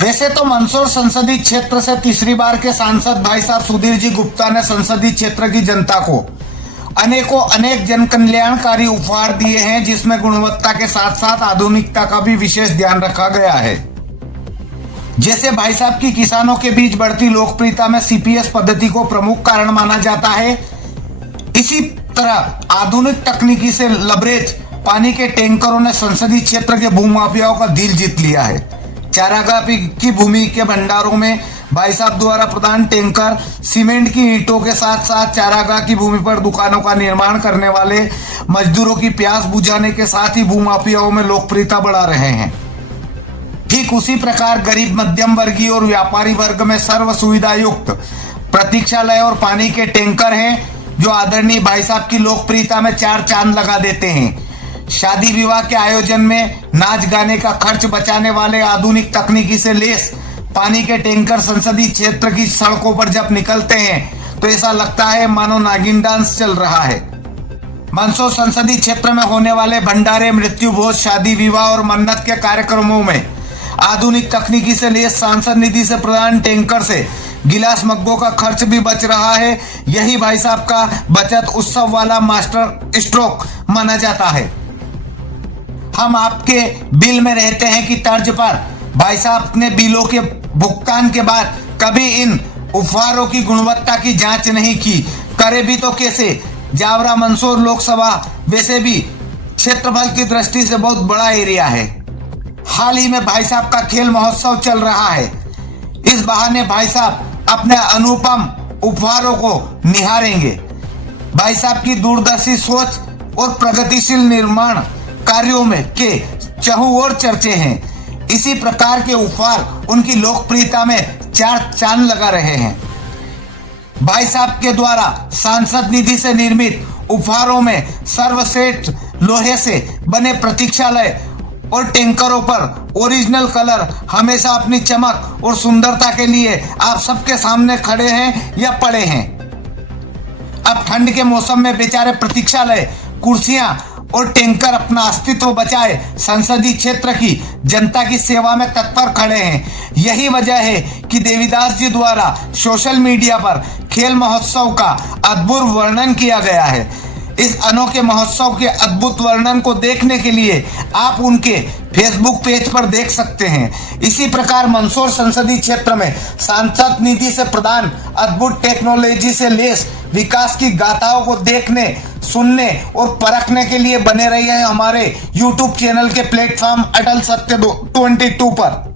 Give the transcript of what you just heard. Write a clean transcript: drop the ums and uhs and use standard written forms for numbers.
वैसे तो मंदसौर संसदीय क्षेत्र से तीसरी बार के सांसद भाई साहब सुधीर जी गुप्ता ने संसदीय क्षेत्र की जनता को अनेक जन कल्याणकारी उपहार दिए हैं, जिसमें गुणवत्ता के साथ साथ आधुनिकता का भी विशेष ध्यान रखा गया है। जैसे भाई साहब की किसानों के बीच बढ़ती लोकप्रियता में सीपीएस पद्धति को प्रमुख कारण माना जाता है, इसी तरह आधुनिक तकनीकी से लबरेज पानी के टैंकरों ने संसदीय क्षेत्र के भूमाफियाओं का दिल जीत लिया है। चारागाह की भूमि के भंडारों में भाई साहब द्वारा प्रदान टैंकर सीमेंट की ईंटों के साथ साथ चारागाह की भूमि पर दुकानों का निर्माण करने वाले मजदूरों की प्यास बुझाने के साथ ही भूमाफियाओं में लोकप्रियता बढ़ा रहे हैं। ठीक उसी प्रकार गरीब मध्यम वर्गीय और व्यापारी वर्ग में सर्व सुविधा युक्त प्रतीक्षालय और पानी के टैंकर हैं, जो आदरणीय भाई साहब की लोकप्रियता में चार चांद लगा देते हैं। शादी विवाह के आयोजन में नाच गाने का खर्च बचाने वाले आधुनिक तकनीकी से लेस पानी के टैंकर संसदीय क्षेत्र की सड़कों पर जब निकलते हैं तो ऐसा लगता है मानो नागिन डांस चल रहा है। मंदसौर संसदीय क्षेत्र में होने वाले भंडारे, मृत्यु भोज, शादी विवाह और मन्नत के कार्यक्रमों में आधुनिक तकनीकी से लेस सांसद निधि से प्रदान टैंकर से गिलास मग्गों का खर्च भी बच रहा है। यही भाई साहब का बचत उत्सव वाला मास्टर स्ट्रोक माना जाता है। हम आपके बिल में रहते हैं कि तर्ज पर भाई साहब ने बिलों के भुगतान के बाद कभी इन उपहारों की गुणवत्ता की जांच नहीं की। करे भी तो कैसे? जावरा मंदसौर लोकसभा वैसे भी क्षेत्रफल की दृष्टि से बहुत बड़ा एरिया है। हाल ही में भाई साहब का खेल महोत्सव चल रहा है। इस बहाने भाई साहब अपने अनुपम उपहारों को निहारेंगे। भाई साहब की दूरदर्शी सोच और प्रगतिशील निर्माण कार्यों में के चहुओर चर्चे हैं। इसी प्रकार के उपहार उनकी लोकप्रियता में चार चांद लगा रहे हैं। भाई साहब के द्वारा सांसद निधि से निर्मित उपहारों में सर्वश्रेष्ठ लोहे से बने प्रतीक्षालय और टैंकरों पर ओरिजिनल कलर हमेशा अपनी चमक और सुंदरता के लिए आप सबके सामने खड़े हैं या पड़े हैं। अब ठंड के मौसम में बेचारे प्रतीक्षालय, कुर्सियां और टैंकर अपना अस्तित्व बचाए संसदीय क्षेत्र की जनता की सेवा में तत्पर खड़े हैं। यही वजह है कि देवीदास जी द्वारा सोशल मीडिया पर खेल महोत्सव का अद्भुत वर्णन किया गया है। इस अनोखे महोत्सव के अद्भुत वर्णन को देखने के लिए आप उनके फेसबुक पेज पर देख सकते हैं। इसी प्रकार मंदसौर संसदीय क्षेत्र में सांसद निधि से प्रदान अद्भुत टेक्नोलॉजी से लेस विकास की गाथाओं को देखने, सुनने और परखने के लिए बने रहिए हमारे YouTube चैनल के प्लेटफॉर्म अटल सत्य 22 पर।